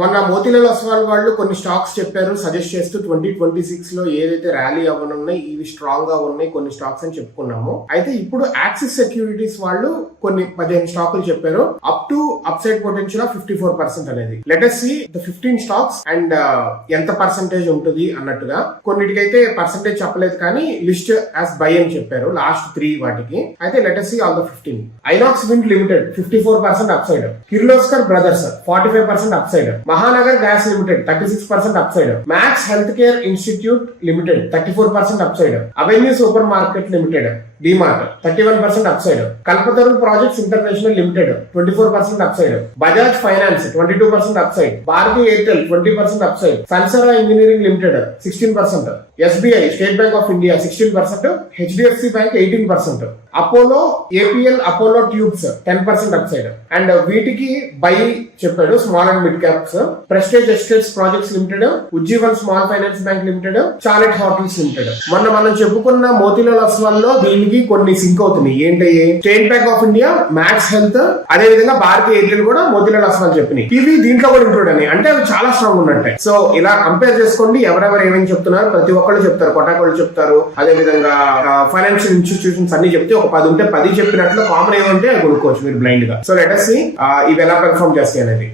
మొన్న మోతీలాల్ ఒస్వాల్ వాళ్ళు కొన్ని స్టాక్స్ చెప్పారు సజెస్ట్ చేస్తూ 2026 లో ఏదైతే ర్యాలీ అవ్వనున్నాయి ఇవి స్ట్రాంగ్ గా ఉన్నాయి కొన్ని స్టాక్స్ అని చెప్పుకున్నాము. అయితే ఇప్పుడు యాక్సిస్ సెక్యూరిటీస్ వాళ్ళు కొన్ని 15 స్టాకులు చెప్పారు up to upside potential of 54% అనేది. Let us see the 15 stocks and ఎంత పర్సెంటేజ్ ఉంటుంది అన్నట్టుగా. కొన్నిటికైతే పర్సెంటేజ్ చెప్పలేదు కానీ లిస్ట్ యాజ్ బై అని చెప్పారు లాస్ట్ 3 వాటికి. అయితే let us see all the 15. Inox wind limited 54% upside, Kirloskar brothers 45% upside, Mahanagar gas limited 36% upside, max health care institute limited 34% upside, avenue super market limited DMart 31% upside, Kalpataru projects international limited 24% upside, Bajaj finance 22% upside, Bharti Airtel 20% upside, Sansera engineering limited 16%, SBI state bank of India 16%, HDFC bank 18%, Apollo APL Apollo tubes 10% upside. And వీటికి by చెప్పాడు small and mid caps, prestige estates projects limited, Ujjivan small finance bank limited, Charlotte hotels limited. మొన్న మనం చెప్పుకున్న మోతీలాల్ ఒస్వాల్ లో దీనికి కొన్ని sync అవుతున్నాయి. ఏంటయ్యి? State bank of India, max health, అదే విధంగా భారతీ ఎయిర్టెల్ కూడా మోతీలాల్ ఒస్వాల్ చెప్పినాయి. ఇవి దీంట్లో కూడా ఇంక్లూడ్ అని అంటే అవి చాలా స్ట్రాంగ్ ఉన్నట్టే. సో ఇలా కంపేర్ చేసుకోండి ఎవరెవరు ఏమేమి చెప్తున్నారు. ప్రతి ఒక్కళ్ళు చెప్తారు, కొటాకోళ్ళు చెప్తారు, అదే విధంగా ఫైనాన్షియల్ ఇన్స్టిట్యూషన్స్ అన్ని చెప్తే ఒక 10 ఉంటే 10 చెప్పినట్లు కామన్ ఏమంటే కొనుక్కోవచ్చు మీరు బ్లైండ్ గా. సో లెట్ us see ఇవి ఎలా పెర్ఫార్మ్ చేస్తాయి అనేది.